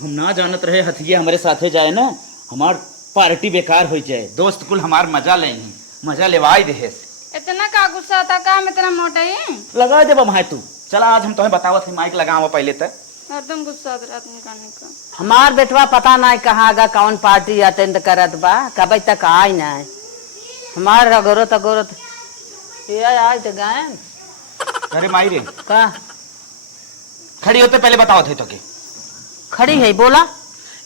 हम ना जानत रहे हथिया हमारे साथे जाए ना, हमार पार्टी बेकार हो जाए। दोस्त कुल हमार मजा लेंगे, मजा लेवाई दे। इतना का गुस्सा था, काम इतना मोटा ही लगा दे भाई तू। चला आज हम तुम्हें बतावत ही, माइक लगावा पहले तक। एकदम गुस्सा रात निकालने का। हमार बेटवा पता नहीं कहाँ गा, कौन पार्टी अटेंड करत बा, कब तक आई ना। हमार अगोरत अगोरत ये आज तो गए। अरे माई रे, का खड़ी होते पहले बताओ थे तो के खड़ी है बोला।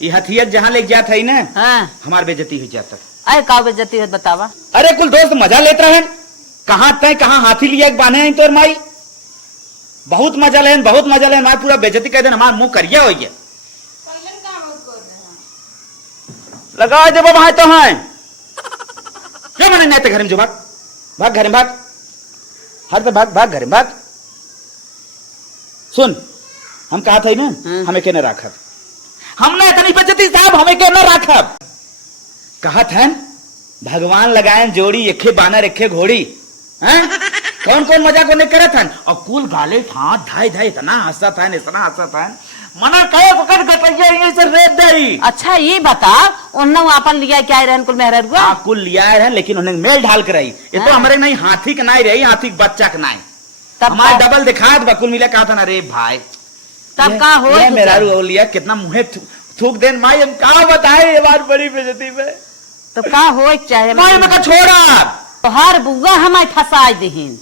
ये हथिया जहाँ ले जात है ना, हाँ हमार बेइज्जती हो जाता। अरे का बेइज्जती है बतावा। अरे कुल दोस्त मजा लेते रहे, कहाँ तय कहाँ हाथी लिया बांधे हैं तोर माई। बहुत मजा लेन, बहुत मजा लेन। माई पूरा बेइज्जती कर देन, हमार मुंह करिया हो गया। लगा दे भाई तो है क्या मने नहीं घर में जो भाग भाग घर में भाग, हर तो भाग भाग घर में भाग। सुन हम कहा था ना, हमें के न राखब, हमने इतनी बेइज्जती साहब हमें के न राखब। कहा था भगवान लगाए जोड़ी, एखे बानर एखे घोड़ी। हैं कौन कौन मजा को नहीं करे था, और कुल गाले था धाई धाई, इतना हंसा था, इतना हंसा था। मना कहे पकड़ गटैया यहीं से रेत दई। अच्छा ये बता, उन्होंने अपन लिया क्या रहन कुल मेहर हुआ। हाँ कुल लिया है, लेकिन उन्हें मेल ढाल कर रही। ये तो हमारे नहीं हाथी के नहीं रही, हाथी के बच्चा के नहीं। तब हमारे डबल दिखा दे। कुल मिला कहा था ना, रे भाई तब का हो मेरा रू लिया कितना मुँहे थूक देन। माई हम कहा बताए, ये बात बड़ी बेइज्जती में। तो का हो चाहे माई में का छोड़ा तो हर बुआ हमारे फंसाई दहीन।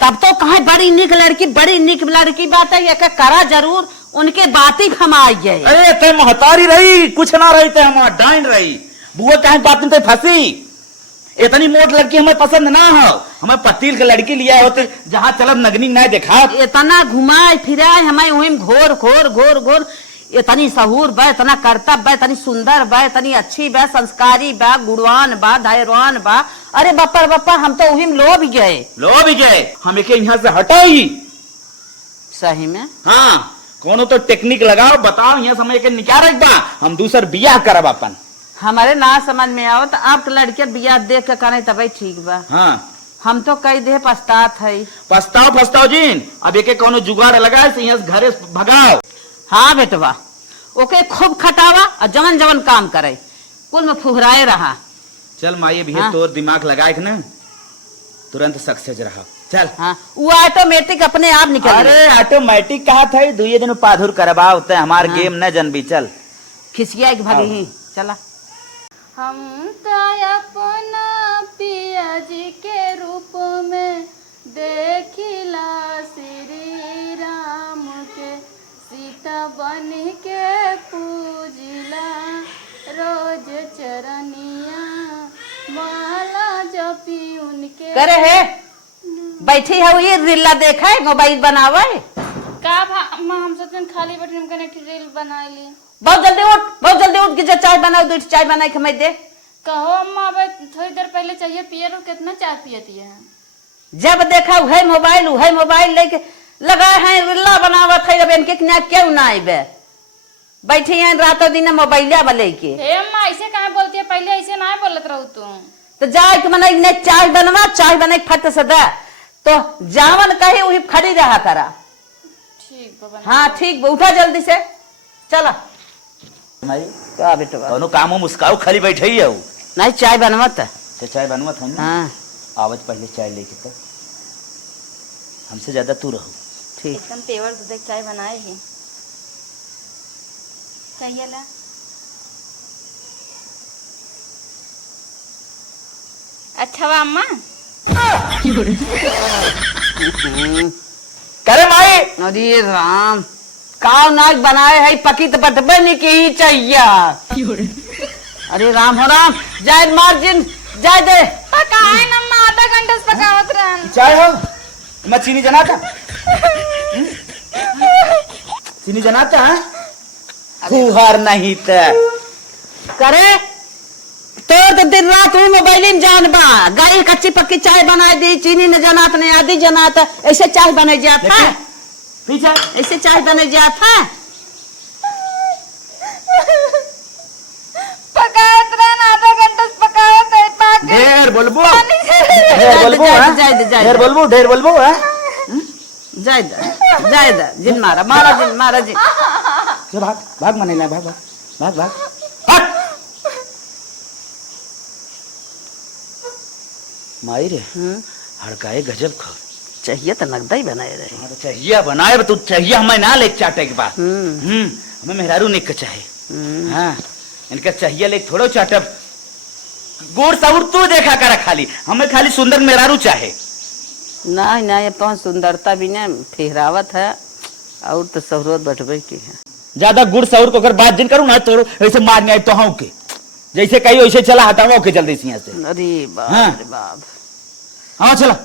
तब तो कहा बड़ी निक लड़की, बड़ी निक लड़की बात है, एक करा जरूर, उनके बाती हम आई गए। अरे ते महतारी रही, कुछ ना रही थे, हम डाइन रही। बुआ कहीं बात में फंसी। इतनी मोट लड़की हमें पसंद ना हो, हमें पतील के लड़की लिया होते, जहाँ चलब नगनी नहीं देखा। इतना घुमाए फिराए हमें वही घोर घोर घोर घोर। इतनी सहूर बा, इतना कर्तव्य बा, इतनी सुंदर बा, इतनी अच्छी बा, संस्कारी बा, गुणवान बा, धैर्यवान बा। अरे बप्पर बप्पर हम तो वही लो भी गए। लो भी गए, हमें के यहाँ से हटाई। सही में हाँ कौन तो टेक्निक लगाओ, बताओ यहाँ समय के निकाल बा, हम दूसर बियाह करब अपन। हमारे ना समझ में आओ तो आप लड़के बियाह देख के करे तब ठीक बा। हाँ हम तो कई दे पछतात है। पछताओ पछताओ जीन, अब एक कोनो जुगाड़ लगाए से यहाँ से घरे भगाओ। हाँ बेटवा, ओके खूब खटावा और जवन जवन काम करे, कुल में फुहराए रहा। चल माई भी हाँ? तोर दिमाग लगाए के ना, तुरंत सक्सेस रहा। चल हाँ वो ऑटोमेटिक अपने आप निकल। अरे ऑटोमेटिक कहा था, दुए दिन पाधुर करवा होते हमार हाँ। गेम न जनबी। चल खिसिया एक भली ही चला। हम तो अपना पिया जी के रूप में देखिला श्री राम के, सीता बन के पूजिला रोज चरनिया, माला जपी उनके। करे है बैठी है ये रीला देखा है, मोबाइल बनावे का हम सोचन खाली बैठे हम कने रील बना ली। बहुत जल्दी उठ, बहुत जल्दी उठ के जो चाय बनाओ, दो चाय बनाई के मैं दे। कहो अम्मा अब थोड़ी देर पहले चाहिए पिए रो, कितना चाय पियती है। जब देखा वही मोबाइल लेके लगाए हैं, रीला बनावत है। अब इनके क्यों ना आए बैठी हैं रातों दिन मोबाइलिया वाले के। हे अम्मा ऐसे काहे बोलती है, पहले ऐसे ना बोलत रहू तू। तो जाए के मना ने चाय बनवा, चाय बने फट से दे, तो जावन कहे वही खड़ी रहा करा। ठीक बाबा। हाँ ठीक, उठा जल्दी से चला। माई का बेटा कोनो काम हो मुस्काओ, खाली बैठे ही हो। नहीं चाय बनवत। तो चाय बनवत है ना। हाँ आवत पहले चाय लेके, तो हमसे ज्यादा तू रहो। ठीक। एकदम पेवर दूध चाय बनाए ही कहिए ला। अच्छा बा अम्मा। करे माई अरे राम, काव नाक बनाए है, पकी तो बटबे नहीं की ही चाहिए। अरे राम हो राम, जाए मार्जिन जाए दे। पकाए ना अम्मा, आधा घंटा से पकावत रहन। चाय हो, मैं चीनी जनाता। चीनी जनाता है, फुहार नहीं तो करे तो दिन रात हुई मोबाइल में जान बा। गाय कच्ची पक्की चाय बना दी, चीनी न जनात नहीं आदि जनात, ऐसे चाय बने जाता है, पीछे ऐसे चाय बने जाता है। पकावत रहन, आधा घंटा से पकावत है। ढेर बोलबो, ढेर बोलबो, ढेर बोलबो, ढेर बोलबो है। जायदा जिन मारा जिन। चल भाग भाग मने भाग भाग भाग भाग भाग। माई रे हड़काए गजब खो। चाहिए तो नगदा ही बनाए रहे। हाँ तो चाहिए बनाए तू चाहिए हमें ना ले चाटे के बाद हमें मेहरारू निक चाहे। हाँ इनका चाहिए ले थोड़ो चाटब गोड़ साउर तू देखा कर खाली हमें खाली सुंदर मेहरारू चाहे। नहीं नहीं तो सुंदरता भी ना फेहरावत है और तो सहूरत बैठबे की है। ज्यादा गुड़ साउर को अगर बात जिन करूँ ना तो ऐसे मारने आए तो हाँ के जैसे कही वैसे चला हटाओ के जल्दी से यहाँ से। अरे बाप हाँ। रे बाप। हाँ चला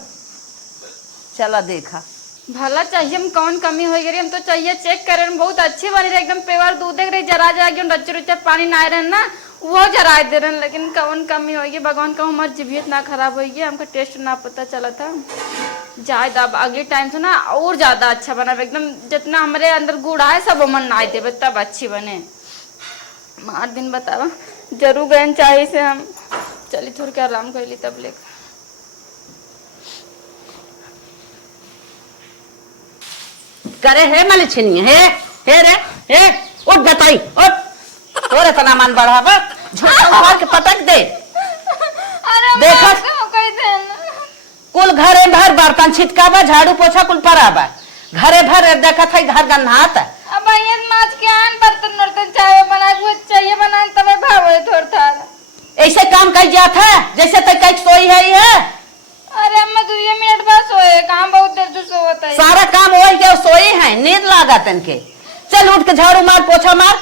चला देखा भला चाहिए हम कौन कमी हो गई हम तो चाहिए चेक करे बहुत अच्छी बनी रहे एकदम पेवर दूध देख रही जरा जरा के रच्चे रुच्चे पानी ना रहे ना वो जरा दे रहे लेकिन कौन कमी होगी भगवान का हमारी जीभियत ना खराब होगी हमको टेस्ट ना पता चला था जायद अब अगले टाइम से ना और ज्यादा अच्छा बना एकदम जितना हमारे अंदर गुड़ है सब मन ना दे तब अच्छी बने। मार दिन बतावा जरूर गए चाहिए से हम चली थोड़ी के आराम कर ली तब लेकर करे है मलिछनी हे रे हे उठ बताई उठ और इतना मन बढ़ावा झूठा उखाड़ के पटक दे। देखा कुल घरे भर बर्तन छिटकावा झाड़ू पोछा कुल परावा घरे भर देखा था घर गन्हात। अब ये माछ के आन बर्तन बर्तन चाय बना कुछ चाहिए बनाए तब भावे थोड़ा था ऐसे काम कर जाता है जैसे तक कई सोई है। अरे अम्मा 2 मिनट बाद सोए काम बहुत देर से सोता है सारा काम वही के सोई है नींद लागत इनके। चल उठ के झाड़ू मार पोछा मार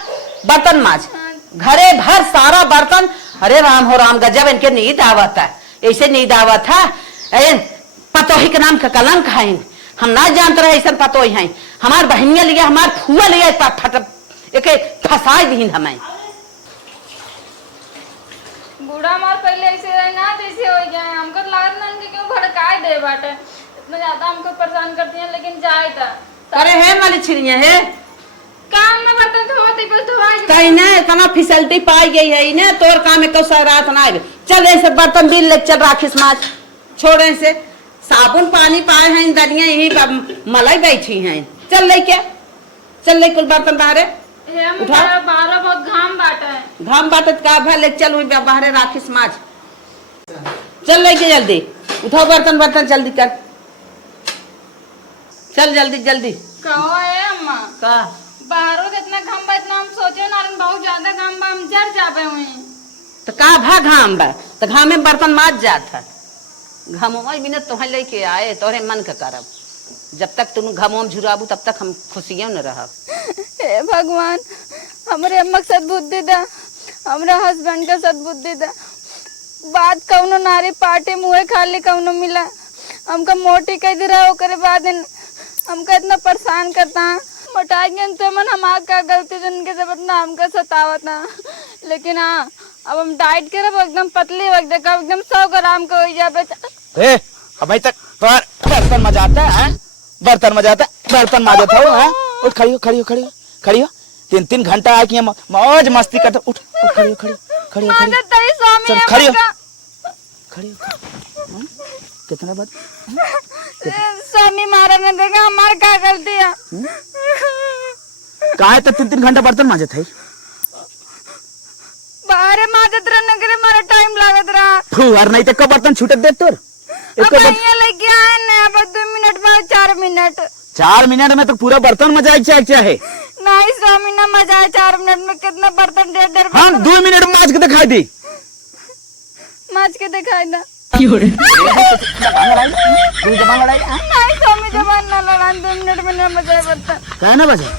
बर्तन माज घरे भर सारा बर्तन। अरे राम हो राम गजब इनके नींद आवत है ऐसे नींद आवत है पतोही के नाम का कलंक है हम ना जानते रहे ऐसा पतोही है हमार बहनिया लिया हमार फुआ लिया फंसा दी हमें। बूढ़ा मार पहले ऐसे रहे ना जैसे हो गया हमको लागत ना कि क्यों भड़काए दे बाटे इतना ज्यादा हमको परेशान करती हैं लेकिन जाए था अरे है माली छिड़िया है काम में बर्तन धोते बस धोआ कहीं ना इतना फिसलटी पाई गई है इन्हें तोर काम में कौ रात ना आए चल ऐसे बर्तन बिल ले चल राखिस माछ छोड़े से साबुन पानी पाए हैं दरिया यही मलाई बैठी हैं चल ले क्या चल ले कुल बर्तन बाहरे उठा बारह बहुत घाम बाटा है घाम बाटत का भा ले चल हुई बाहरे राखिस माछ चल ले के जल्दी उठाओ बर्तन बर्तन जल्दी कर चल जल्दी जल्दी कहो है अम्मा का बाहरों कितना घाम बा इतना हम सोचे नारायण बहुत ज्यादा घाम बा हम जर जाबे हुए तो का भा घाम बा तो घाम में बर्तन माज जात है घामों बिना तुहे लेके आए तोरे मन का करब जब तक तुम घामों में झुराबू तब तक हम खुशियों न रहब। हे भगवान हमारे अम्मा के सद्बुद्धि दा हमारे हस्बैंड का सद्बुद्धि दा बात कौनो नारी पार्टी मुँह खाली कौनो मिला हमका मोटी कह दे रहा करे बाद हमका इतना परेशान करता मोटाई तो मन हमार का गलती जिनके जबरत ना हमका सतावत ना लेकिन हाँ अब हम डाइट करे एकदम पतली वक्त देखा एकदम 100 ग्राम का हो जाए अभी तक बर्तन मजाता है बर्तन मजाता बर्तन मजाता हो उठ खड़ी हो खड़ी हो खड़ी हो खड़ी हो 3 घंटा आके मौज मस्ती करते उठ खड़ी हो खड़ी खड़ी हो चल खड़ी हो खड़ी हो कितना बात स्वामी मारा ने देखा हमार का गलती है काहे तो 3 घंटा बर्तन माजत है बाहर माजत रहने के लिए मारा टाइम लागत रहा फुहार नहीं तो बर्तन छूटत दे तोर अब यहाँ लेके आए ना अब 2 मिनट बाद 4 मिनट 4 मिनट में तो पूरा बर्तन मजा चाहे नहीं स्वामी ना मजा है 4 मिनट में कितना बर्तन 1.5 हाँ 2 मिनट में माज के दिखाई दी माज के दिखाई ना जबान लड़ाई नहीं स्वामी जबान ना लड़ा 2 मिनट में ना मजा है बर्तन क्या ना बजा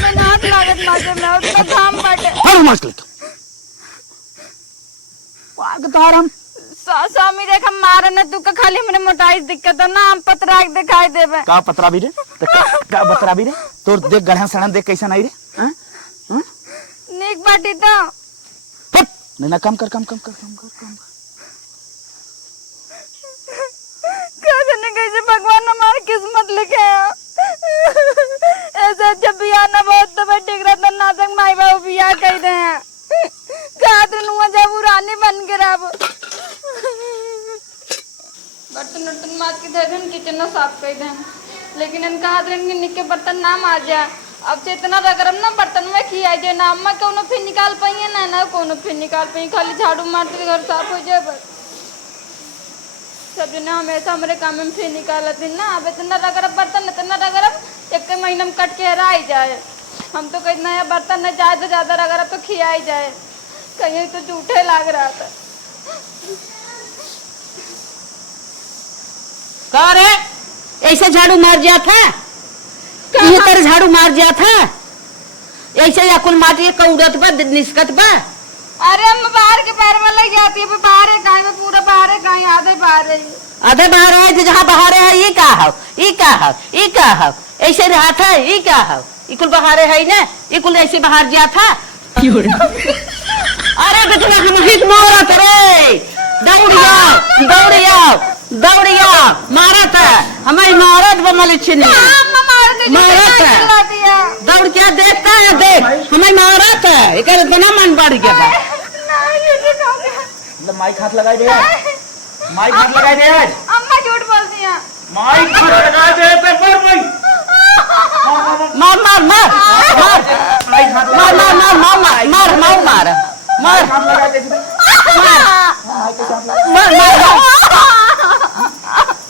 मैं हाथ लागत माजे में उतना घाम बाटे और मास्टर तो वाह तो आराम स्वामी देख हम मारे ना तू का खाली हमरे मोटाई दिक्कत है ना हम पतरा के दिखाई देबे का पतरा भी रे तो का पतरा भी रे तोर देख गढ़ा सड़न देख कैसा नहीं रे हां नीक बाटी तो ना काम कर कैसे भगवान हमारी किस्मत लिखे ऐसे जब बिया ना बहुत तो मैं ठीक रहता नाटक माई बाबू बिया कह दे जब रानी बन के रब बर्तन वर्तन माज के दे किचन ना साफ कर दे लेकिन इनका हाथ निके बर्तन ना माजा अब से इतना रगड़म ना बर्तन में खिया जाए ना अम्मा कोनो फिर निकाल पाइए ना कोनो फिर निकाल पाइए, खाली झाड़ू मारते घर साफ हो जाए बस। सब जने हमेशा हमारे काम में फिर निकालती ना, अब इतना रगड़ब बर्तन इतना रगड़ब एक महीना में कट के हरा ही जाए। हम तो कहीं नया बर्तन न जाए तो ज्यादा रगड़ब तो खिया ही जाए, कहीं तो झूठे लाग रहा था। कह रे ऐसे झाड़ू मार दिया था, ये तरह झाड़ू मार दिया था ऐसे, या कुल माटी कौड़त बा निस्कत बा। अरे हम बाहर के पैर में लग जाती है, बाहर है गाय में पूरा बाहर है गाय, आधे बाहर है आधे बाहर है, जहाँ बाहर है ये का है, ये का है, ये का है, ऐसे रहा था ये का है, ये कुल बाहर है ना, ये कुल ऐसे बाहर गया था। अरे बेटा हम हित मारत रे, दौड़िया दौड़िया दौड़िया मारत है हमारी मारत बमल छिनी मारत है, दौड़ क्या देखता है देख हमें मारत है, एक बना मन बढ़ गया था। माइक हाथ लगाई दे, माइक हाथ लगाई दे, अम्मा झूठ बोलती है, माइक हाथ लगाई दे, मार मार मार मार मार मार मार मार मार मार मार मार हाथ लगाई दे, मार मार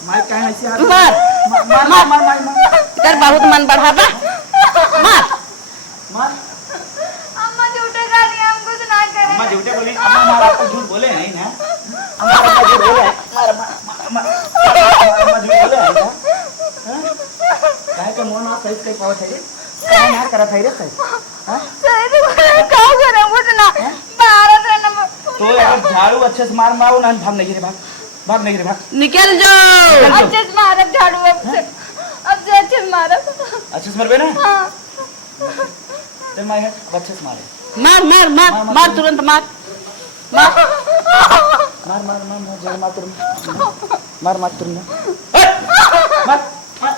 माइक कहाँ ऐसे हाथ मार मार मार मार कर बहुत मन बढ़ावा मार मार। अम्मा झूठे जा रही है, हम कुछ ना करें। अम्मा झूठे बोली, अम्मा हमारा आपको झूठ बोले नहीं ना, अम्मा झूठ बोले, मार अम्मा झूठ बोले है क्या? काहे का मोन आप सही कहीं पावत है रे, काहे मार करा था रे सही, हाँ? सही तो क्या करें कुछ ना, बाहर रहना। तो अगर झाड़ू अच्छे से मार मारो ना, भाग नहीं रे भाग, भाग नहीं रे भाग, निकल जाओ। अच्छे से मारब झाड़ू अब से अच्छे से मारब। अच्छे से मरबे ना, हाँ। चल मार अब अच्छे से मारे, मार मार मार मार तुरंत मार मार मार मार मार मार जरा मार तुरंत, मार मार तुरंत, मार मार,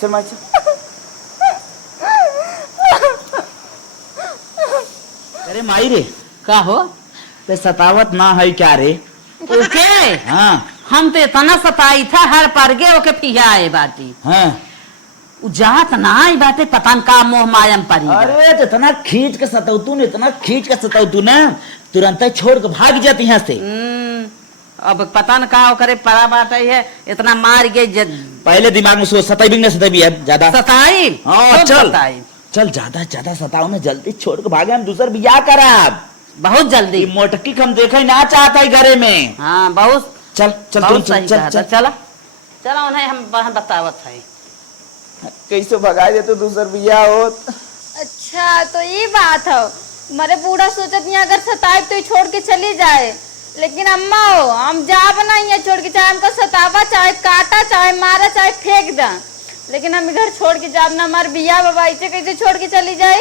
चल मार चल। अरे माई रे का हो ते सतावत ना है क्या रे? ओके हाँ हम तो इतना सताई था हर परगे ओके पियाए बाटी हाँ। जात ना आई बाटे पता न का मोह मायम परी। अरे तो इतना खींच के सताऊ तू ने, इतना खींच के सताऊ तू ना, तुरंत ही छोड़ के भाग जाती यहाँ से। अब पता न का करे पड़ा बाटे है इतना मार गए पहले दिमाग में सोच, सताई भी ना सताई है ज्यादा, सताई। हाँ चल सताई चल, ज्यादा ज्यादा सताओ ना, जल्दी छोड़ के भागे, हम दूसर बियाह कराब बहुत जल्दी। मोटकी हम देखे ना चाहता है घरे में। हाँ बहुत चल चल बहुत चल सही चल कहा था। चल चला चला उन्हें हम बतावत है। कैसे भगा दे तो दूसर बियाह हो। अच्छा तो ये बात है, मेरे बूढ़ा सोचत नहीं अगर सताए तो छोड़ के चली जाए, लेकिन अम्मा हो हम जा बनाइए छोड़ के, चाहे हमको सतावा चाहे काटा चाहे मारा चाहे फेंक दा, लेकिन हम घर छोड़ के जाब ना, हमारे बिया बाबा इसे कैसे छोड़ के चली जाए।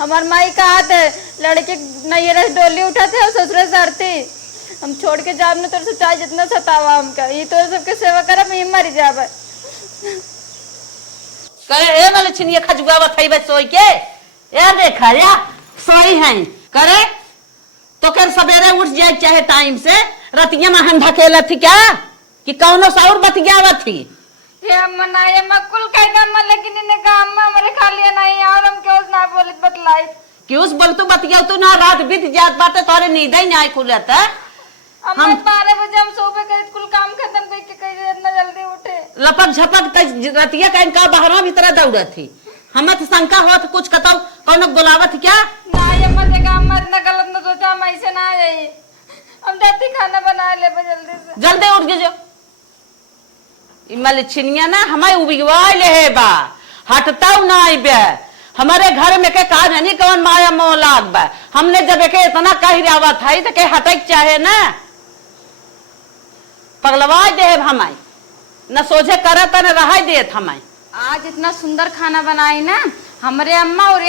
हमार माई कहा थे लड़के नैयर डोली उठाते और ससुर सरते, हम छोड़ के जाब ना, तो चाहे जितना सतावा हमका, ये तो सबके सेवा करब ये मर जाब। करे ए वाले छिनिए खजुआ बथई बे सोई के यार देखा या सोई है करे तो कर सवेरे उठ जाए चाहे टाइम से, रतिया में हम ढकेला थी क्या कि कौनो सौर बतियावा थी। ये अम्मा ना ये मकुल कहना अम्मा, लेकिन इन्हें कहा अम्मा हमारे खा लिया नहीं और हम क्यों ना बोले बतलाई। क्यों बोल तू बतियाओ तू ना, रात बीत जात बाटे तोरे नींद ही नहीं खुलत है। अम्मा 12 बजे हम सोबे करे कुल काम खत्म करके कहीं इतना जल्दी उठे, लपक झपक तक रतिया कहीं का बाहर भीतर दौड़त थी, हमें तो शंका होत कुछ कतौ कौनो बुलावत क्या ना ये अम्मा देखा अम्मा इतना गलत न सोचा, हम ऐसे ना जाइए, हम जाती खाना बना ले जल्दी से। जल्दी उठ के जो इमल छिनिया ना हमें उबिगवाई ले है बा हटताऊ ना आई बे हमारे घर में के का नहीं कौन माया मोह लाग बा, हमने जब के इतना कह रहा था तो के हटक चाहे ना पगलवा दे हमाई न सोचे करत न रहा देत हमाई। आज इतना सुंदर खाना बनाई ना हमारे अम्मा और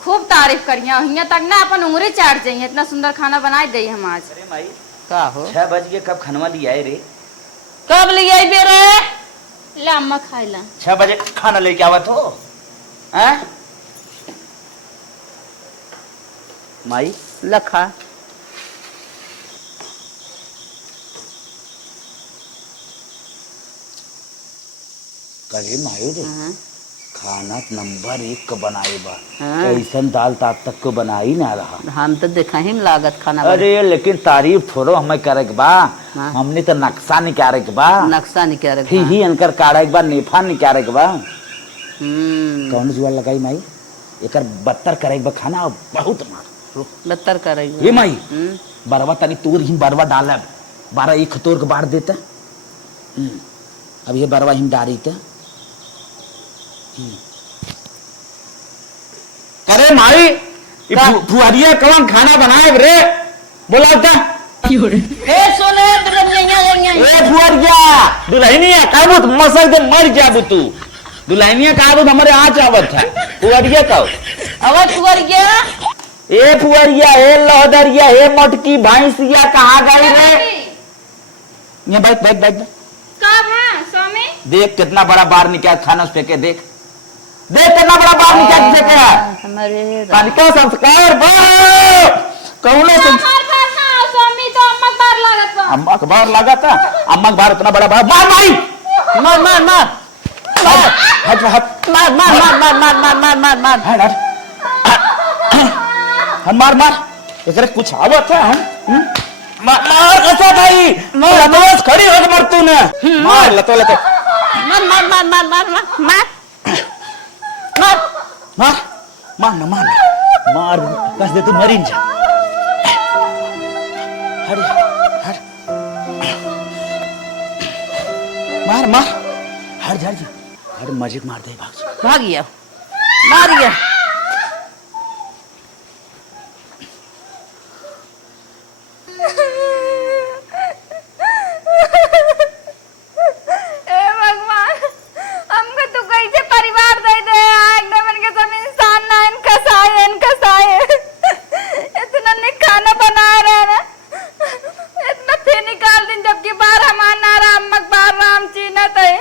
खूब तारीफ करिया हिया तक ना अपन उंगली चाट जाइए, इतना सुंदर खाना बनाए दे हम आज। अरे माई का हो 6 बज के कब खनवा लिया है रे? कब लिए बेरे ले अम्मा खाइला 6 बजे खाना लेके आवत हो हैं? माई लखा करे मायो रे खाना नंबर 1 का बनाई बा। हाँ। ऐसन दाल तात तक को बनाई ना रहा। हम तो देखा ही लागत खाना बना। अरे लेकिन तारीफ थोड़ो हमें करे के बा। हाँ। हमने तो नक्शा निकाले के बा, नक्शा नहीं क्या फिर ही अनकर काढ़े के बा, नेफा निकाले के बा। हम्म, कौन जुआ लगाई माई एकर बत्तर करे के बा खाना और बहुत मार बत्तर कर रही ये माई बरवा तनी तोर ही बरवा डालब 12 एक तोर के बार देता। अब ये बरवा हिम डारी थे। अरे माई ये फुहरिया कौन खाना बनाए रे बोलाता ए सोने ए फुहरिया दुल्हनिया काबूत मसल के मर जा तू। दुल्हनिया काबूत हमारे आ आवत है। फुहरिया का अवत हुआ गया। ए फुहरिया ए लहदरिया ए मटकी भैंसिया कहाँ गई रे? यहाँ बैठ बैठ बैठ कब है स्वामी? देख कितना बड़ा बार निकाल खाना उस फेंके। देख देख कितना बड़ा बार निकाल फेंके है। हमारे का संस्कार बा कौनो हमार पास ना स्वामी तो अम्मा बार लागत बा। अम्मा का बार लगा था। अम्मा का बार इतना बड़ा बार मार माई मार मार मार हट हट मार मार मार मार मार मार मार मार मार हट हट मार मार एकरे कुछ आवत है हम मार मार कैसा भाई मार दोस्त खड़ी हो के मर तू ने मार लतो लतो मार मार मार मार मार मार मार मार मार मार न मार मार कस दे तू मरीन जा। हट हट मार मार हट जा हट मजिक मार दे भाग गया मार गया। हे भगवान हमको तू कैसे परिवार दे दे एकदम इनके सब इंसान ना इनका साए इतना ने खाना बना रहे ना इतना फिर निकाल दिन जबकि बार हमार नारा अम्मक बार राम चीनत है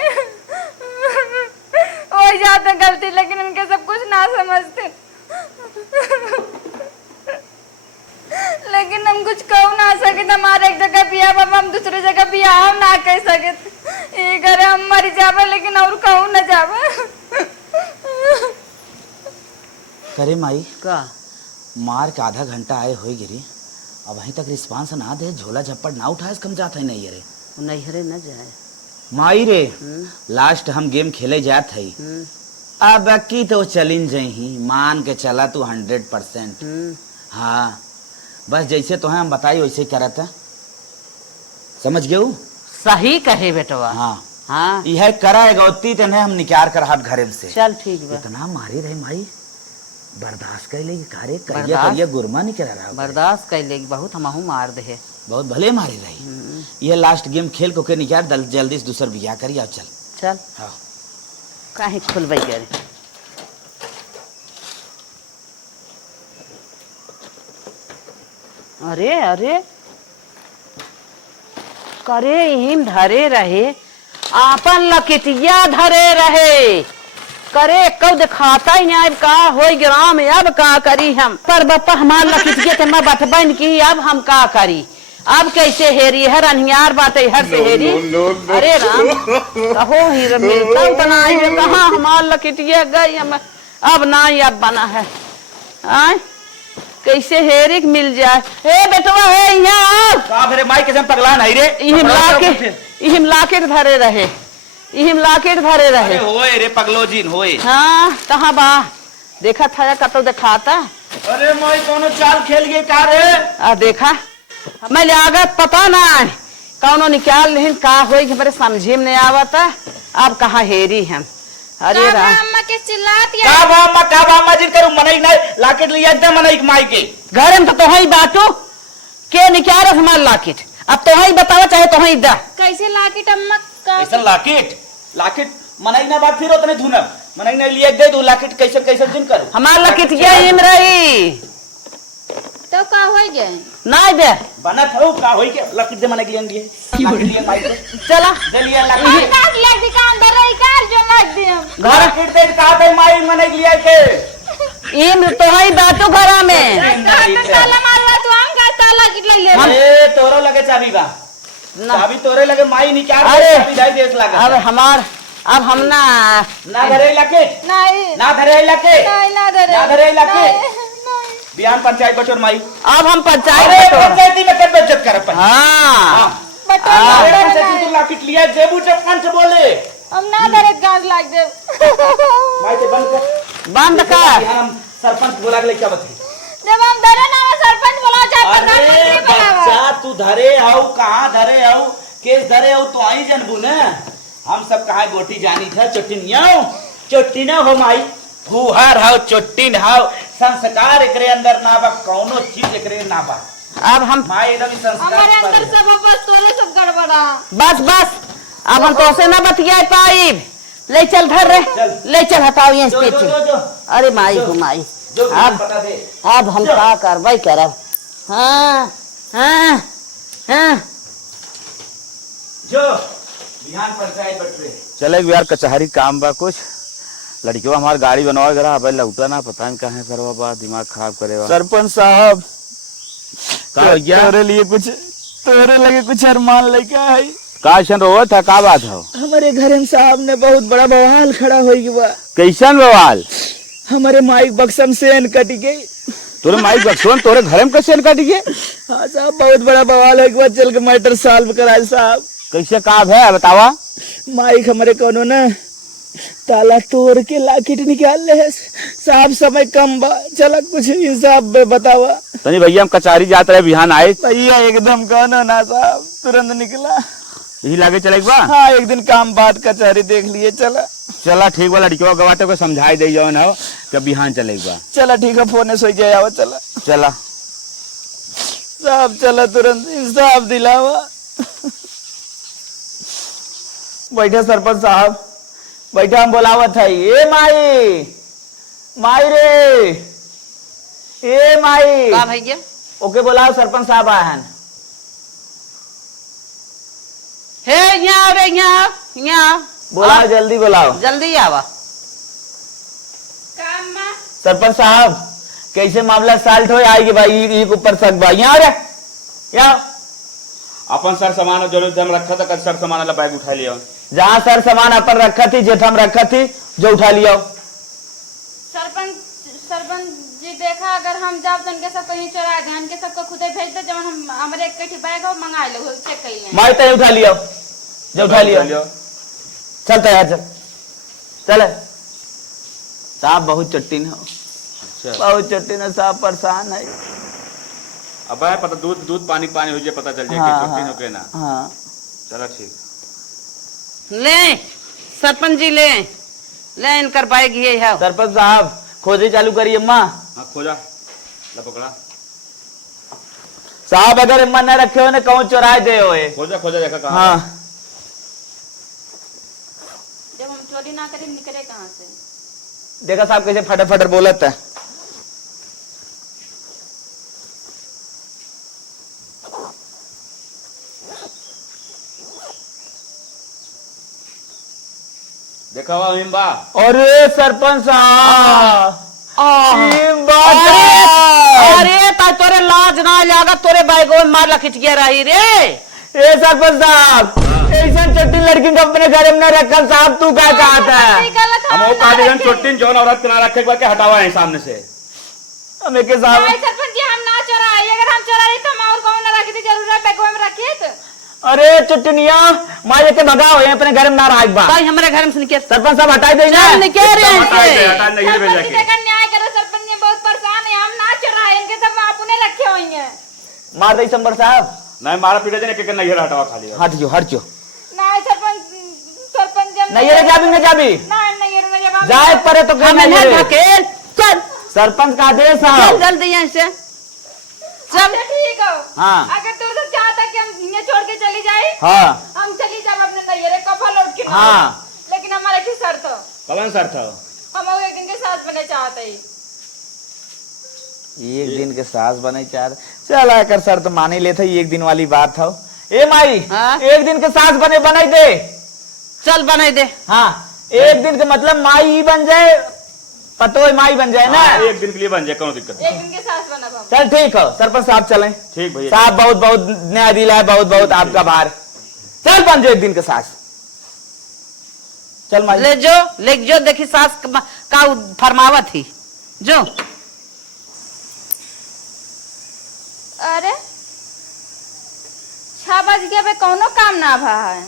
हो जाते गलती लेकिन इनके सब कुछ ना समझते लेकिन हम कुछ कह ना सके हमारे एक जगह बिया बाबा हम दूसरी जगह बिया ना कह सके ये घर हम मर जावे लेकिन और कहूँ न जावे। करे माई का मार के आधा घंटा आए हो गिरी अब वहीं तक रिस्पांस ना दे झोला झप्पड़ ना उठाए कम जाता है नहीं रे नैहरे न जाए। माई रे लास्ट हम गेम खेले जात है अब की तो चलिन जही मान के चला तू 100%। हाँ बस जैसे तो हम बताई वैसे ही करत है समझ गए। सही कहे बेटवा। हाँ हाँ यह करा गौती तने हम निकाल कर हाथ घरे से चल ठीक बा। इतना मारी रहे माई बर्दाश्त कर लेगी कारे करिया बर्दाश्त? करिया गुरमा नहीं करा रहा बर्दाश्त कर लेगी बहुत हमहू मार दे। बहुत भले मारी रही। यह लास्ट गेम खेल को के निकाल जल्दी से दूसर बिया करिए अब चल चल हाँ कहीं खुलबई करे। अरे अरे करे हिम धरे रहे आपन लकिटिया धरे रहे करे कब दिखाता ही नहीं। अब का हो ग्राम अब का करी हम पर बप्पा हमार लकिटिया ते मैं बटबन की अब हम का करी अब कैसे हेरी हर अनियार बात हर से हेरी। अरे राम कहो हीर मिलता उतना ही कहाँ हमार लकिटिया गई हम अब ना ही अब बना है आय कैसे हेरिक मिल जाए। हे बेटवा है यहाँ का फिर माई कैसे पगला नहीं रे इहिम लाकेट धरे रहे इहिम लाकेट धरे रहे। अरे होए रे पगलो जीन होए। हाँ कहाँ बा देखा था कतो दिखाता। अरे माई कोनो चाल खेल गए का रे आ देखा मैं लागत पता ना कौनो निकाल लेकिन का होई हमारे समझे में नहीं आवता अब कहाँ हेरी हम। अरे राम अम्मा के चिल्लात का बामा जिन करू मनई नहीं लाकेट लिया एकदम मनई माई के घर में तो ही बाटो के निकाल हमार लाकेट अब तो ही बतावा चाहे तो ही दा कैसे लाकेट अम्मा का कैसे लाकेट मनई ना बात फिर उतने धुनब मनई नहीं लिया दे दो लाकेट कैसे कैसे जिन करू हमार लाकेट ये इम रही तो का हो गए नहीं दे बनत हो का होई के लाकेट दे मनई के लिए माई के चला दे लिया लाकेट काट लग दुकानदार रही कार जो लग दे हम घर लाकेट दे का दे माई मनई के लिए के इम तो ही बाटो घरा में ताला मारवा तो हम का ताला किट लग ले अरे तोरो लगे चाबी बा चाबी तोरे लगे माई निकाल अरे चाबी दाई देस लगा अब हमार अब हम ना धरे इलाके नहीं ना धरे इलाके नहीं ना धरे ना धरे इलाके नहीं, नहीं। बिहान पंचायत बटोर माई अब हम अरे पंचायत पंचायती में कर बेइज्जत कर अपन हाँ बटोर अरे ना धरे, पंचायती तू लाकिट लिया जेबू जब पंच बोले हम ना धरे गाज लाग दे माई ते बंद कर बंद कर बिहान हम सरपंच बोला के क्या बता जब हम धरे ना सरपंच बुलाओ चाहे अरे प्रधानमंत्री बुलाओ बच्चा तू धरे आओ कहाँ धरे आओ केस धरे आओ तो आई जनबू न हम सब कहा गोटी जानी था चोट्टी न हो माई फुहार हाउ चोट्टी हाउ संस्कार एकरे अंदर ना बा कौनो चीज एकरे ना बा अब हम माई एकदम ही हमारे संस्कार अंदर सब बस तोले सब गड़बड़ा बस बस अब हम तो से ना बतिया पाइब ले चल घर रे चल। ले चल हटाओ ये जो स्पीच जो जो जो अरे माई हो माई जो अब पता दे अब हम क्या कार्रवाई करब हाँ हाँ हाँ जो बिहान पंचायत बटरे चले यार कचहरी काम बा कुछ लड़कियों हमार गाड़ी बनवा गया अब लौटा ना पता नहीं कहाँ करवा बा दिमाग खराब करेगा सरपंच साहब का भैया तोरे लिए कुछ तोरे लगे कुछ अरमान लेके है काशन रोवा था का बात हो हमारे घर में साहब ने बहुत बड़ा बवाल खड़ा हो गया कैसन बवाल हमारे माइक बक्सम से कट गई तोरे माइक बक्सवन तोरे घर में कैसे काट गए हाँ साहब बहुत बड़ा बवाल हो गया चल के मैटर सॉल्व कराए साहब कैसे काम है बतावा माइक हमारे कोनो ना ताला तोड़ के लाकिट निकाल ले है साहब समय कम बा चला कुछ हिसाब में बतावा तनी भैया हम कचहरी जाते रहे बिहान आए भैया एकदम कोनो ना साहब तुरंत निकला यही लागे चले बा हाँ एक दिन काम बाद कचहरी देख लिए चला चला ठीक बा लड़कियों गवाटे को समझाई दे जौन हो कि बिहान चले बा चला ठीक है फोन से जाए आओ चला चला साहब चला तुरंत इंसाफ दिलावा बैठे सरपंच साहब बैठा हम बोलावत है ए माई माई रे ए माई का भैया ओके बोलाओ सरपंच साहब आए हैं हे यहाँ रे यहाँ बोलाओ जल्दी बोलाओ जल्दी आवा काम में सरपंच साहब कैसे मामला साल्ट हो आएगी भाई एक ऊपर सक भाई यहाँ रे यहाँ अपन सर सामान जो हम रखा था कल सर सामान वाला बैग उठा लिया जहाँ सर सामान अपन रखा थी जेठ हम रखा थी जो उठा लिया सरपंच सरपंच जी देखा अगर हम जाब तो इनके सब कहीं चोरा गए इनके सबको खुदे भेज दे जब हम हमारे एक कटी बैग हो मंगा लो चेक कर लें माई तय उठा लिया जो उठा लिया चल तैयार चल चल साहब बहुत चट्टी हो बहुत चट्टी न साहब परेशान है अब है पता दूध दूध पानी पानी हो जाए पता चल जाए हाँ, कि चोटी हाँ। हो के ना हाँ चला ठीक ले सरपंच जी ले ले इनकर बैग ये है सरपंच साहब खोजे चालू करिए अम्मा हाँ खोजा ला पकड़ा साहब अगर अम्मा न रखे हो ने कहूँ चुराए दे हो खोजा खोजा देखा कहाँ हाँ जब हम चोरी ना करें निकले कहाँ से देखा साहब कैसे फटाफट बोलत है देखा हुआ हिम्बा अरे सरपंच साहब ये बात अरे है। अरे ता तोरे लाज ना लागा तोरे बैग में मार लखिच गया रही रे ए सरपंच साहब ऐसा चट्टी लड़की को अपने घर में न रखा साहब तू क्या कहता है गलत हम वो काटे जन चोटी जौन औरत के ना रखे के हटावा है सामने से हमें के साहब नहीं सरपंच जी हम ना चोराए अगर हम चोराए तो हम और कौन ना रखी थी जरूर बैग में रखिए तो अरे चुटनिया मारे के भगा हो अपने घर में ना रहा एक बार भाई हमारे घर में से निकल सरपंच साहब हटाई दे चल निकल रे हटा दे, इनसे। हटा नहीं भेजा सरपंच जी के का न्याय करो सरपंच जी बहुत परेशान है हम ना चोराए इनके सब आपने रखे हुए हैं मार दे संबर साहब नहीं मारा पीटा जने के नहीं हटावा खाली हट जो हट जो नहीं सरपंच जी नहीं ये जाबी न जाबी नहीं ये जब जाए परे तो हम कहना इन्हें ये। धकेल चल सरपंच का आदेश चल साहब जल्दी यहाँ से चल अच्छा, ठीक हो हाँ। अगर तू तो चाहता कि हम इन्हें छोड़ के चली जाए हाँ हम चली जाए अपने नैयरे कफा लौट के ना हाँ। लेकिन हमारा की शर्त हो कौन सर था हम और एक दिन के साथ बने चाहते ही एक दिन के सास बने चार चल आकर सर तो मान ही लेते एक दिन वाली बात था ए माई हाँ? एक दिन के सास बने बनाई दे चल बनाई दे हाँ एक दिन के मतलब माई ही बन जाए पतो माई बन जाए ना हाँ, एक दिन के लिए बन जाए कोनो दिक्कत एक दिन के साथ बना हम चल ठीक हो सरपंच साहब चलें ठीक भैया साहब बहुत बहुत न्याय दिला है बहुत बहुत आपका भार चल बन जाए एक दिन के सास चल माई ले जो देखी सास का फरमावत ही जो। अरे 6 बज गया बे, कौनो काम ना भा है।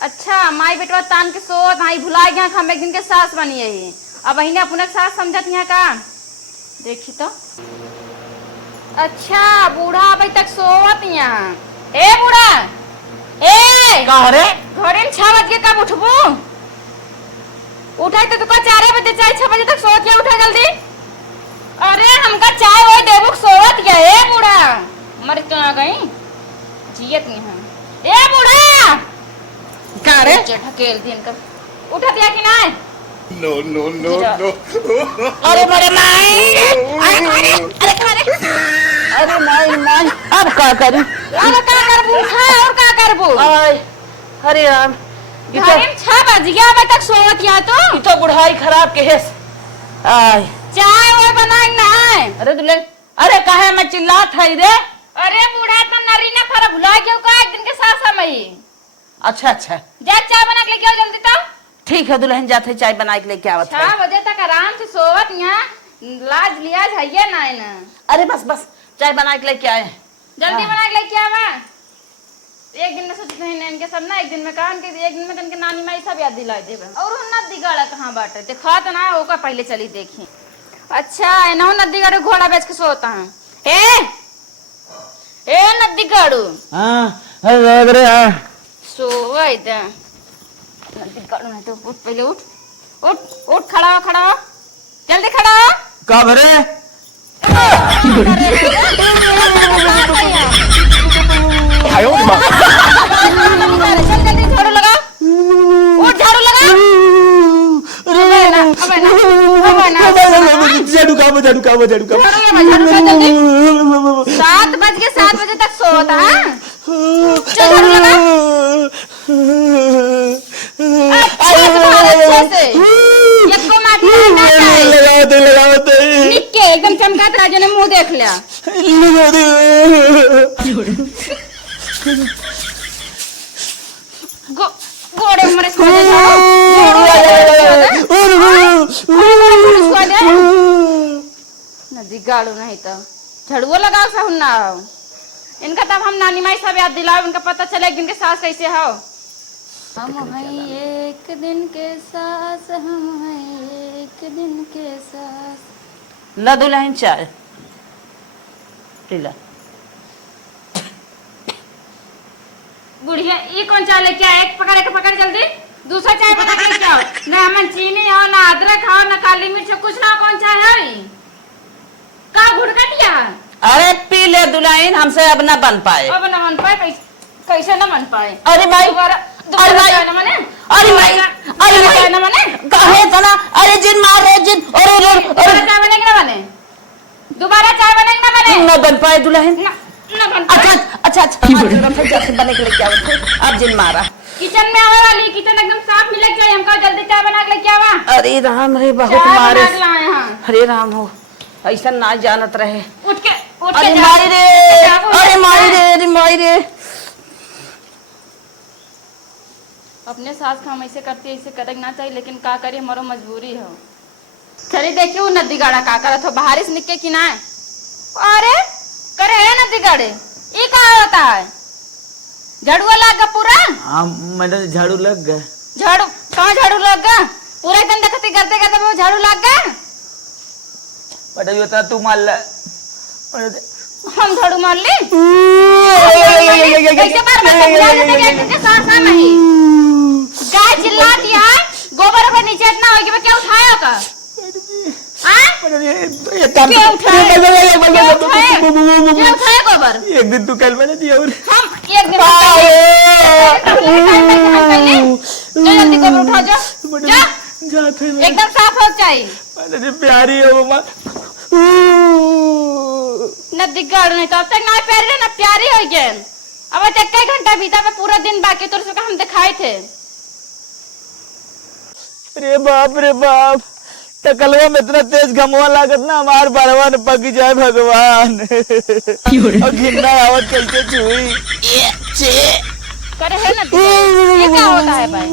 अच्छा माई बेटवा तान के सोत आई भुला गया हम एक दिन के सास बनी है। अब अहिने अपने सास समझत यहाँ का देखी तो। अच्छा बूढ़ा अभी तक सोवत यहाँ। ए बूढ़ा ए कह रे घरे में 6 बज के कब उठबू? उठाई तो तुका 4 बजे चाहे 6 बजे तक सोत क्या उठा जल्दी। अरे हमका चाय वो देबू सोवत क्या ए बूढ़ा? मर तो आ गई जियत नहीं है। ए बूढ़ा कह रे ढकेल दिन कर उठा दिया कि ना? नो नो नो नो अरे बड़े माई अरे माई अब का करी? अरे का करबू खा और का करबू? अरे राम घरे में 6 बज गया अभी तक सोवत या तो। ई तो बुढ़ाई खराब के हेस। आय चाय वो बनाई ना है। अरे दुल्हन अरे काहे मैं चिल्लात है रे? अरे बूढ़ा तो नरी ना खरा भुला क्यों का एक दिन के साथ समय। अच्छा जा चाय बना के लेके आओ जल्दी तो। ठीक है दुल्हन जाते चाय बना के लेके आवत है। 6 बजे तक आराम से सोवत यहाँ लाज लिया है ना। अरे बस चाय बना के लेके आए। जल्दी बना के लेके आवा। एक दिन में सोचते हैं इनके सब ना एक दिन में काम के एक दिन में इनके नानी माई सब याद दिला देबे। और नदी गाड़ा कहाँ बाटे देखा तो ना ओका पहले चली देखी। अच्छा एनहु नदी गाड़ू घोड़ा बेच के सोता है। ए नदी गाड़ू हां लग रे हां सोवई दे नदी गाड़ू नहीं तो उठ पहले उठ खड़ा हो जल्दी खड़ा हो। कब रे आयो मां चल जल्दी झाड़ू लगा उठ झाड़ू लगा। अबे ना झाड़ू का झाड़ू लगा जल्दी। 7 बजे तक सोता है। चल झाड़ू लगा अच्छे से इसको माटी ना जाए। लगाते निक्के एकदम चमकात राजा ने मुंह देख लिया। गोड़े मरे इसको दे नदी गाड़ू नहीं तो झड़ुओ लगाओ सहु ना हो। इनका तब हम नानी माई सब याद दिलाओ उनका पता चले एक दिन के सास कैसे हो। हम हैं एक दिन के सास हम हैं एक दिन के सास। ला दुल्हन चाय पीला। बुढ़िया ये कौन चाय लेके आए? एक पकड़ जल्दी दूसरा चाय बना के लेके आओ। ना हमन चीनी हो ना अदरक हो ना काली मिर्च कुछ ना। कौन चाय है का घुड़कटिया? अरे पी ले दुल्हन हमसे अब ना बन पाए। अब ना बन पाए कैसे ना बन पाए? अरे भाई दोबारा चाय ना बने। अरे ना बने कहे तना अरे जिन मारे जिन अरे दोबारा चाय बने कि ना बने? दोबारा चाय बने कि ना बने? न बन पाए दुल्हन। ना बन पाए। अच्छा जैसे बने के लेके आओ। अब जिन मारा किचन में आवे वाली किचन एकदम साफ मिले चाहिए हमको। जल्दी चाय बना के लेके आवा। अरे राम रे बहुत चाय मारे। बना के लाए हैं। अरे राम हो ऐसा ना जानत रहे। उठ के अरे जा। मारी रे अरे मारी रे अपने सास का हम ऐसे करती है ऐसे करक ना चाहिए लेकिन का करिए हमारो मजबूरी हो। चलिए देखिए वो नदी गाड़ा का करत हो बाहर से निकले कि ना। अरे करे है नदी गाड़े ये कहाँ होता है? झाड़ुआ लग गया पूरा? हां मैंने झाड़ू लग गया। झाड़ू कहाँ झाड़ू लग गया? पूरा एकदम देखते करते वो झाड़ू लग गया। बटा ये तो तू मार ले। हम झाड़ू मार ली कैसे बार सास नहीं गाय चिल्लाती है गोबर पर नीचे इतना होगी क्या उठाया का? क्या उठाया गोबर? एक दिन तू कल मैंने दिया और हम एक दिन जल्दी गोबर उठाओ जा एकदम साफ हो चाहिए। मैंने प्यारी है वो मां नदी गाड़ नहीं तो अब तक ना प्यारी ना प्यारी हो गए। अब तक कई घंटा बीता पे पूरा दिन बाकी तो हम दिखाए थे। रे बाप टकलवा में इतना तेज घमवा लागत ना हमार बरवा न पक जाए भगवान। और घिन्ना आवत कैसे छुई करे है ना ये क्या होता है भाई?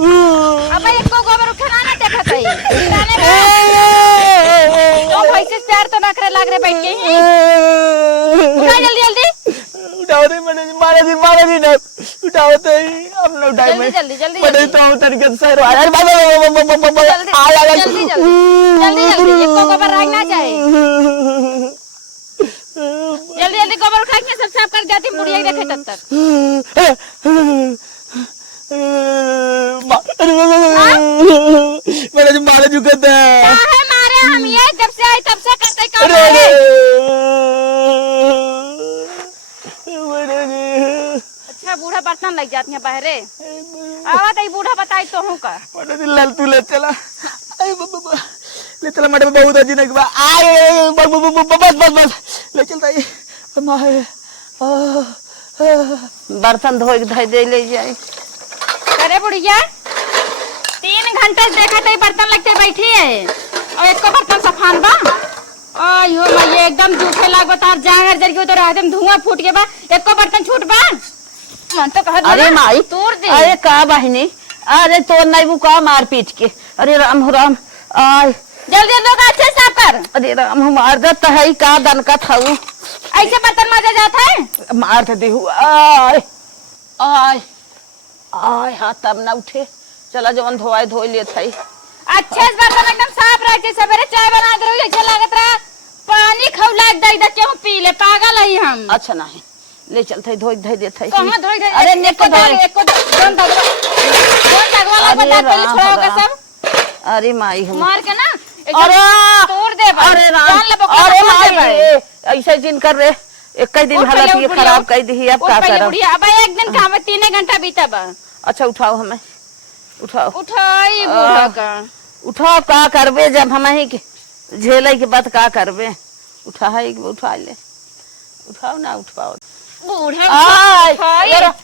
अब भाई इसको गोबर उठाना ना देखा था ये उठाने में तो भाई से प्यार तो ना करे लग रहे बैठ के उठा जल्दी जल्दी उठाओ दे मैंने मारे जी ना उठाओ तो हम ना उठाए मैं जल्दी जल्दी मैंने तो तरीके से अरे बाबा जल्दी जल्दी जल्दी ये गोबर रखना चाहिए जल्दी जल्दी गोबर उठा के सब साफ कर जाती बुढ़िया देखे तब तक मैंने जो मारे झुका था है मारे हम ये जब से आए तब से करते काम है अच्छा बूढ़ा बर्तन लग जाती है बहरे आवा तो बूढ़ा बताई तो हूँ का लाल तू ले चला ले चला मैडम बहुत अजीब है बस ले चलता है बर्तन धोए के धोए दे ले जाए। अरे बुढ़िया 3 घंटे से देखा तो बर्तन लगते बैठी है और एक को बर्तन सफान बा आयो मैं एकदम जूठे लाग तार जांगर जर के तो एकदम धुआं फूट के बा एक को बर्तन छूट बा मन तो कह अरे माई तोड़ दे अरे का बहनी अरे तो नहीं वो का मार पीट के अरे राम हो राम आय जल्दी लोग अच्छे साफ कर अरे राम हो मार दे है का दन का था ऐसे बर्तन माजा जाता है मार दे देहु आय आय आय हाथ तब ना उठे चला जवन धोए धो लिए थे अच्छे से बर्तन एकदम साफ रखे सवेरे चाय बना दे रही अच्छा लागत रहा पानी खौला दे दे क्यों पी ले पागल है हम अच्छा नहीं ले चलते धोई धोई देते कहां धोई दे अरे नेक धोए एक को दोन भगवा लग बता पहले छोड़ा होगा सब अरे माई हम मार के ना अरे तोड़ दे अरे राम अरे माई ऐसे जिन कर रहे एक ही दिन हालत ये खराब कर दी अब का करब अब एक दिन काम 3 घंटा बीता बा अच्छा उठाओ हमें उठाओ उठाई बूढ़ा का उठाओ का करबे जब हम ही झेले के बात का करबे उठा ले उठाओ ना उठाओ बूढ़ा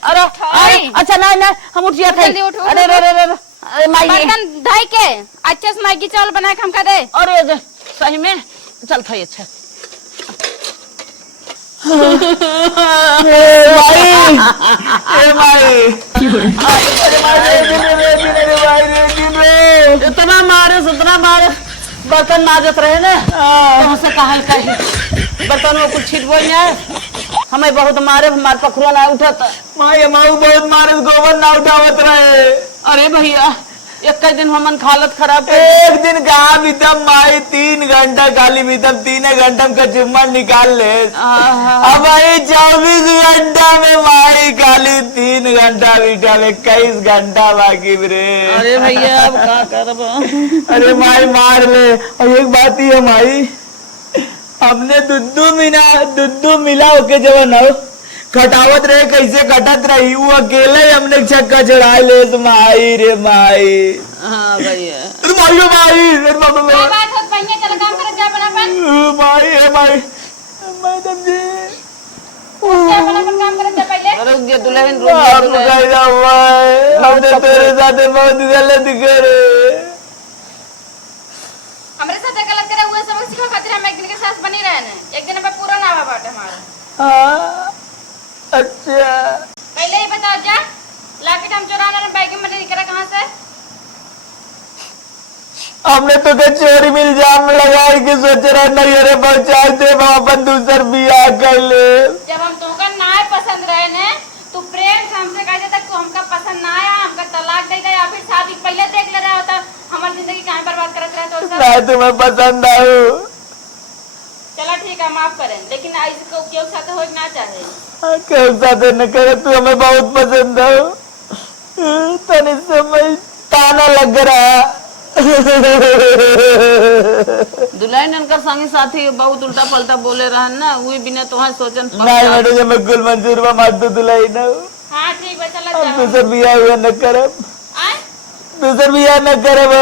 अरे अच्छा नहीं हम उठ गया थे अरे अरे माई बर्तन धोई के अच्छे से मैगी चावल बना के हमका दे अरे सही में चल था अच्छा इतना मारे उतना मारे बर्तन माजत रहे ना तो से कहल कही बर्तन में कुछ छिटबो नहीं हमें बहुत मारे हमारे पखुआ ना उठत माई माऊ बहुत मारे गोबर ना उठावत रहे अरे भैया एक दिन हमन हालत खराब एक दिन कहा बीतम माई 3 घंटा खाली बीतम 3 घंटा का चुम्मा निकाल ले अब भाई 24 घंटा में माई खाली 3 घंटा बीता 21 घंटा बाकी रे अरे भैया अब क्या करब अरे माई मार ले और एक बात ही है माई हमने दुद्दू मिला होके जब न खटावत रहे कैसे कटत रही वो अकेले हमने छक्का चढ़ा ले माई रे माई हाँ भैया माई क्या बात है भैया चल काम कर जा बनापन माई है माई मैडम जी क्या बनापन काम कर जा पहले रुक जा दुल्हन आप कैसा हुआ है हमने तेरे साथ बहुत गलत करे हमारे साथ गलत करे हुए सब सिखा खातिर हम एक दिन के साथ बनी रहे ने एक दिन पे पूरा ना हुआ बाटे हमारा हाँ अच्छा पहले ही बताओ जा लाकेट हम चुराना ने बैग में निकला कहां से हमने तो के चोरी में इल्जाम लगाए कि सोच रहे नहीं अरे पहुंचाए दे अपन दूसर बियाह कर ले जब हम तुमका ना पसंद रहे ने तू प्रेम से हमसे कह देता तू हमका पसंद ना आया हमका तलाक दे दे या फिर शादी पहले देख ले रहा होता हमारी जिंदगी कहां बर्बाद करत रहे तो सब मैं तुम्हें पसंद आऊं चला ठीक है माफ करें लेकिन ऐसे को क्यों साथ हो ना चाहे क्यों साथ न करे तू हमें बहुत पसंद हो तने समझ ताना लग रहा दुल्हन इनका संगी साथी बहुत उल्टा पलटा बोले रहन ना वही बिना तुम्हारे सोचन नहीं मैडम जब मैं गुल मंजूर में मार दो दुलाई ना हां ठीक है चला हम जाओ दूसर बियाह हुआ न करब आए दूसर बियाह न करब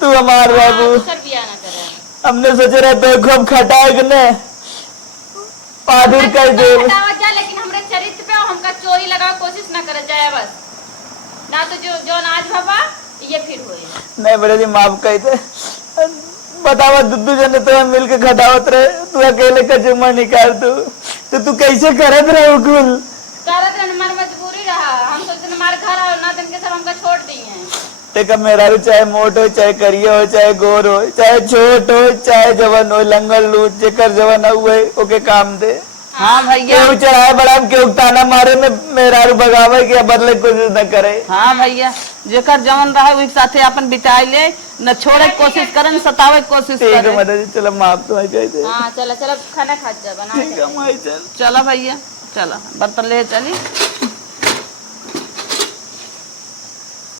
तू हमार बाबू दूसर बियाह ना करे हमने सोचे रहे तो खूब खटाए के ने पादुर कर दे हटावा जा लेकिन हमरे चरित्र पे हमका चोरी लगावे कोशिश ना करे जाए बस ना तो जो आज बाबा ये फिर होए नहीं बड़े जी माफ कर दे बतावा दुद्दू जने तो मिल के खटावत रहे तू अकेले का जुम्मा निकाल तो तू कैसे करत रहे कुल करत रहने मन मजबूरी रहा हम सोचते मार देखा मेरा रू चाहे मोट हो चाहे करिया हो चाहे गोर हो चाहे छोट हो चाहे जवन हो लंगल लूट जेकर जवन हुए ओके काम दे। हाँ भैया, केहू चढ़ाए बड़ा केहू ताना मारे में मेरा रू भगावे के बदले कुछ न करे। हाँ भैया, जेकर जवन रहे वही साथे अपन बिताए ले, न छोड़े के कोशिश करे न सतावे के कोशिश ठीक है करे। माता जी, चलो माफ तो कह दे। हाँ चलो चलो खाना खा जा बना ठीक है माई चल। चला भैया, चला बर्तन ले चली।